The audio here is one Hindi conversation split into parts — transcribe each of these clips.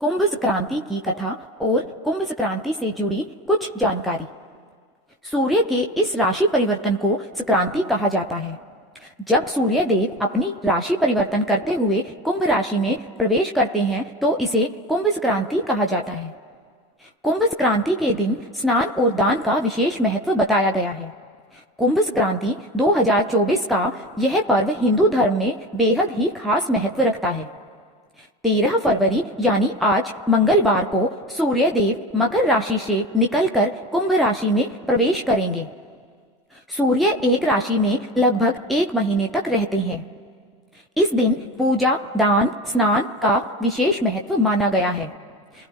कुंभ संक्रांति की कथा और कुंभ संक्रांति से जुड़ी कुछ जानकारी। सूर्य के इस राशि परिवर्तन को संक्रांति कहा जाता है। जब सूर्य देव अपनी राशि परिवर्तन करते हुए कुंभ राशि में प्रवेश करते हैं तो इसे कुंभ संक्रांति कहा जाता है। कुंभ संक्रांति के दिन स्नान और दान का विशेष महत्व बताया गया है। कुंभ संक्रांति 2024 का यह पर्व हिंदू धर्म में बेहद ही खास महत्व रखता है। 13 फरवरी यानी आज मंगलवार को सूर्य देव मकर राशि से निकलकर कुंभ राशि में प्रवेश करेंगे। सूर्य एक राशि में लगभग 1 महीने तक रहते हैं। इस दिन पूजा, दान, स्नान का विशेष महत्व माना गया है।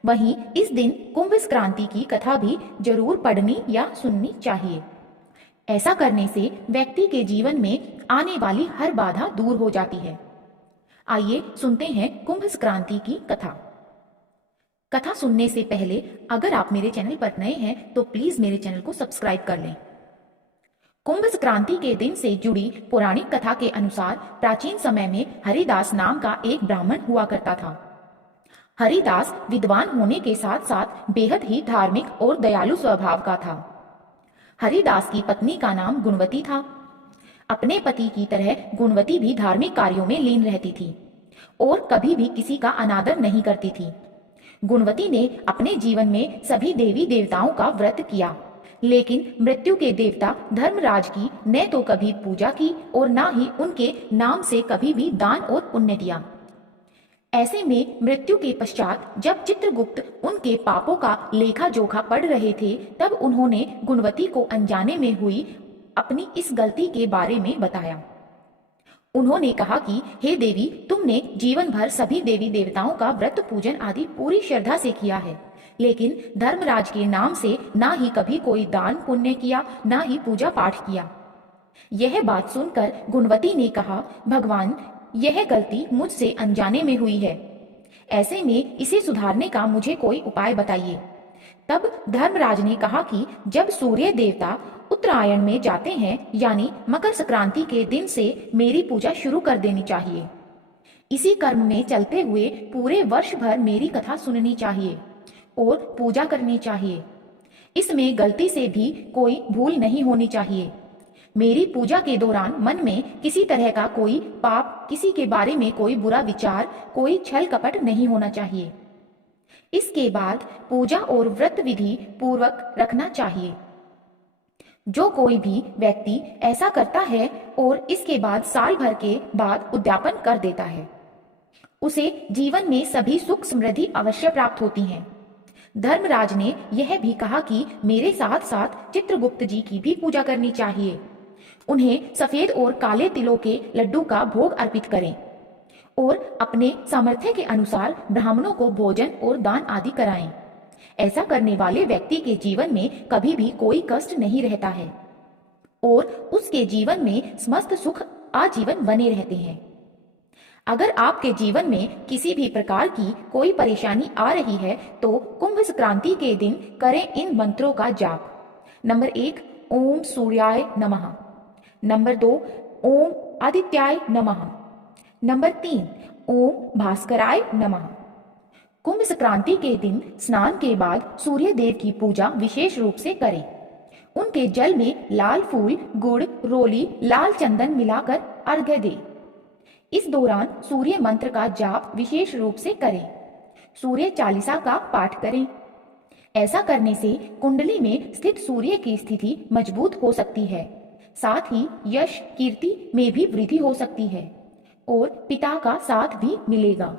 वहीं इस दिन कुंभ संक्रांति की कथा भी जरूर पढ़नी या सुननी चाहिए। ऐसा करने से व्यक्ति के जीवन में आने वाली हर बाधा दूर हो जाती है। आइए सुनते हैं कुंभ संक्रांति की कथा। कथा सुनने से पहले अगर आप मेरे चैनल पर नए हैं तो प्लीज मेरे चैनल को सब्सक्राइब कर लें। कुंभ संक्रांति के दिन से जुड़ी पौराणिक कथा के अनुसार प्राचीन समय में हरिदास नाम का एक ब्राह्मण हुआ करता था। हरिदास विद्वान होने के साथ साथ बेहद ही धार्मिक और दयालु स्वभाव का था। हरिदास की पत्नी का नाम गुणवती था। अपने पति की तरह गुणवती भी धार्मिक कार्यों में लीन रहती थी और कभी भी किसी का अनादर नहीं करती थी। गुणवती ने अपने जीवन में सभी देवी देवताओं का व्रत किया, लेकिन मृत्यु के देवता धर्मराज की न तो कभी पूजा की और न ही उनके नाम से कभी भी दान और पुण्य दिया। ऐसे में मृत्यु के पश्चात जब चित्रगुप्त उनके पापों का लेखा जोखा पढ़ रहे थे तब उन्होंने गुणवती को अनजाने में हुई अपनी इस गलती के बारे में बताया। उन्होंने कहा कि हे देवी, तुमने जीवन भर सभी देवी देवताओं का व्रत पूजन आदि पूरी श्रद्धा से किया है, लेकिन धर्मराज के नाम से ना ही कभी कोई दान पुण्य किया, ना ही पूजा पाठ किया। यह बात सुनकर गुणवती ने कहा, भगवान, यह गलती मुझसे अनजाने में हुई है। ऐसे में इसे सुधारने का मुझे कोई उपाय बताइए। तब धर्मराज ने कहा कि जब सूर्य देवता उत्तरायण में जाते हैं यानी मकर संक्रांति के दिन से मेरी पूजा शुरू कर देनी चाहिए। इसी क्रम में चलते हुए पूरे वर्ष भर मेरी कथा सुननी चाहिए और पूजा करनी चाहिए। इसमें गलती से भी कोई भूल नहीं होनी चाहिए। मेरी पूजा के दौरान मन में किसी तरह का कोई पाप, किसी के बारे में कोई बुरा विचार, कोई छल कपट नहीं होना चाहिए। इसके बाद पूजा और व्रत विधि पूर्वक रखना चाहिए। जो कोई भी व्यक्ति ऐसा करता है और इसके बाद साल भर के बाद उद्यापन कर देता है, उसे जीवन में सभी सुख समृद्धि अवश्य प्राप्त होती हैं। धर्मराज ने यह भी कहा कि मेरे साथ साथ चित्रगुप्त जी की भी पूजा करनी चाहिए। उन्हें सफेद और काले तिलों के लड्डू का भोग अर्पित करें और अपने सामर्थ्य के अनुसार ब्राह्मणों को भोजन और दान आदि कराएं। ऐसा करने वाले व्यक्ति के जीवन में कभी भी कोई कष्ट नहीं रहता है और उसके जीवन में समस्त सुख आजीवन बने रहते हैं। अगर आपके जीवन में किसी भी प्रकार की कोई परेशानी आ रही है तो कुंभ संक्रांति के दिन करें इन मंत्रों का जाप। नंबर 1, ओम सूर्याय नमः। नंबर 2, ओम आदित्याय नमः। नंबर 3, ओम भास्कराय नमः। कुंभ संक्रांति के दिन स्नान के बाद सूर्य देव की पूजा विशेष रूप से करें। उनके जल में लाल फूल, गुड़, रोली, लाल चंदन मिलाकर अर्घ्य दें। इस दौरान सूर्य मंत्र का जाप विशेष रूप से करें। सूर्य चालीसा का पाठ करें। ऐसा करने से कुंडली में स्थित सूर्य की स्थिति मजबूत हो सकती है। साथ ही यश कीर्ति में भी वृद्धि हो सकती है और पिता का साथ भी मिलेगा।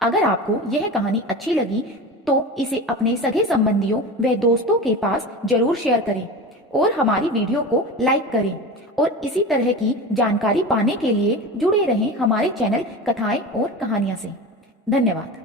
अगर आपको यह कहानी अच्छी लगी तो इसे अपने सगे संबंधियों व दोस्तों के पास जरूर शेयर करें और हमारी वीडियो को लाइक करें और इसी तरह की जानकारी पाने के लिए जुड़े रहें हमारे चैनल कथाएं और कहानियां से। धन्यवाद।